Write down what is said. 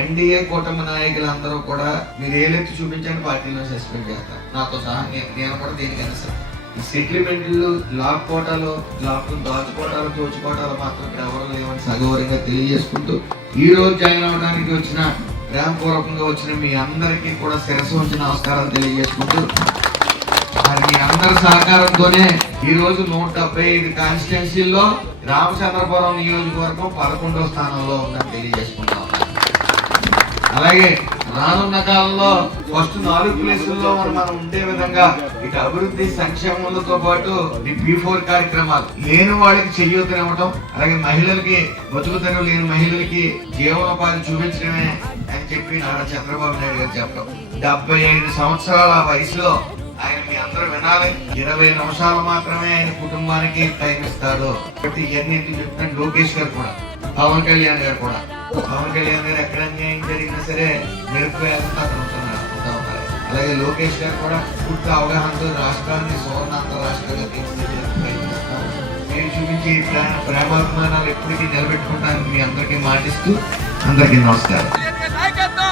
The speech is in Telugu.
ఎన్డీఏ కూటమి నాయకులందరూ కూడా మీరు ఏలెత్తి చూపించండి, పార్టీలో సస్పెండ్ చేస్తారు. నాతో సహా నేను కూడా దీనికైనా సరే ఈ సెటిల్మెంట్లు లాక్కోటాలు దాచుకోటాలు దోచుకోటాలు మాత్రం ఇక్కడ ఎవరు లేవని సగౌరవంగా తెలియజేసుకుంటూ ఈ రోజు జాయిన్ అవడానికి వచ్చిన ప్రేమపూర్వకంగా వచ్చిన మీ అందరికీ కూడా శిరస్సు ఉంచి నమస్కారాలు తెలియజేసుకుంటూ మరి మీ అందరి సహకారంతోనే ఈ రోజు 175 కాన్స్టిట్యున్సీల్లో రామచంద్రపురం నియోజకవర్గం 11వ స్థానంలో ఉందని తెలియజేసుకుంటాం. అలాగే రానున్న కాలంలో ఫస్ట్ 4 ప్లేసుల్లో మనం ఉండే విధంగా ఇటు అభివృద్ధి సంక్షేమాలతో పాటు ఈ P4 కార్యక్రమాలు లేని వాళ్ళకి చెయ్యూతనివ్వడం, అలాగే మహిళలకి బతుకుతెరువు లేని మహిళలకి జీవనోపాధి చూపించడమే అని చెప్పి నారా చంద్రబాబు నాయుడు గారు చెప్పడం. 75 సంవత్సరాల వయసులో ఆయన మీ అందరూ వినాలి, 20 నిమిషాలు మాత్రమే ఆయన కుటుంబానికి టైం ఇస్తాడు. కాబట్టి ఇవన్నీ చెప్తున్నాడు లోకేష్ గారు కూడా, పవన్ కళ్యాణ్ గారు కూడా. పవన్ కళ్యాణ్ గారు ఎక్కడ అన్యాయం జరిగినా సరే మెరుపు వేగంతో అక్కడ ఉంటున్నారు. అలాగే లోకేష్ గారు కూడా పూర్తి అవగాహనతో రాష్ట్రాన్ని సువర్ణాంతర రాష్ట్రంగా తీర్చిదిద్దడానికి ప్రయత్నిస్తారు. నేను చూపించి ప్రేమాభిమానాలు ఎప్పటికీ నిలబెట్టుకుంటానని మీ అందరికీ మాటిస్తూ అందరికీ నమస్కారం. నాయకత్వం